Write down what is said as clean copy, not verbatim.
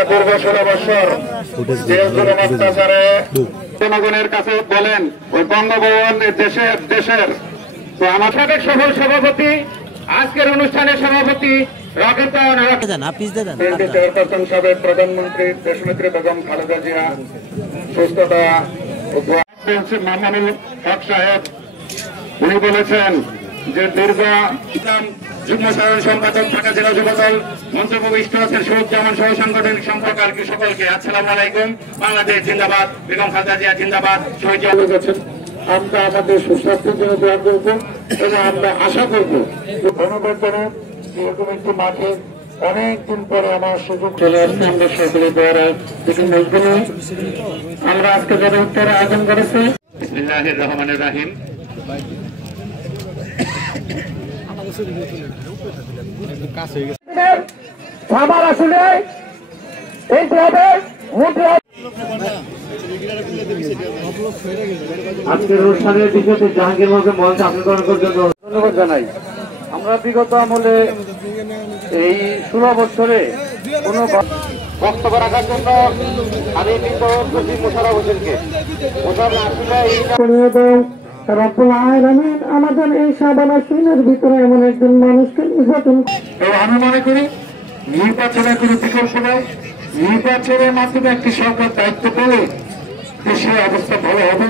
যারা দীর্ঘ 16 বছর জেল অত্যাচারে জনগণের কাছে বলেন ওই বঙ্গভবন দেশের তো আমার সাবেক সফল সভাপতি আজকের অনুষ্ঠানের সভাপতি চেয়ারপারসন সাবেক প্রধানমন্ত্রী দেশনেত্রী বেগম খালেদা জিয়া সুস্থতা মামুনুল হক সাহেব উনি বলেছেন যে দীর্ঘ যুগ্ম সাধারণ সম্পাদক ঢাকা জেলা যুবদল মন্ত্রপ্রবিষ্ট আছেন শহীদুজ্জামান সহ সাংগঠনিক সম্পাদক সকলকে আসসালামু আলাইকুম। বাংলাদেশ জিন্দাবাদ, বেগম খালেদা জিয়া জিন্দাবাদ। শহীদ আমরা আমাদের সুস্বাস্থ্যের জন্য দোয়া করব এবং আমরা আশা করব গণবর্ধনে এরকম একটি মাঠে অনেকদিন পরে আমার সুযোগ চলে আসছে। আমরা সকলে দ্বারা আমরা আজকে যারা উত্তর আয়োজন করেছি বিসমিল্লাহির রহমানির রহিম। আমার আসলে এইটি হবে আজকের অনুষ্ঠানের বিষয়টি জাহাঙ্গীর মঞ্চে মঞ্চ আন্দোলন করার জন্য ধন্যবাদ জানাই। আমরা বিগত আমলে এই 16 বছরে কোন বক্তব্য রাখার জন্য আমি মোশাররফ হোসেনকে আমাদের এই সাবানা সৈন্যের ভিতরে এমন একজন মানুষকে নির্বাচন আমি মনে করি নির্বাচনের কোনো বিকল্প নয়। নির্বাচনের মাধ্যমে একটি সরকার দায়িত্ব পেলে দেশের অবস্থা ভালো হবে।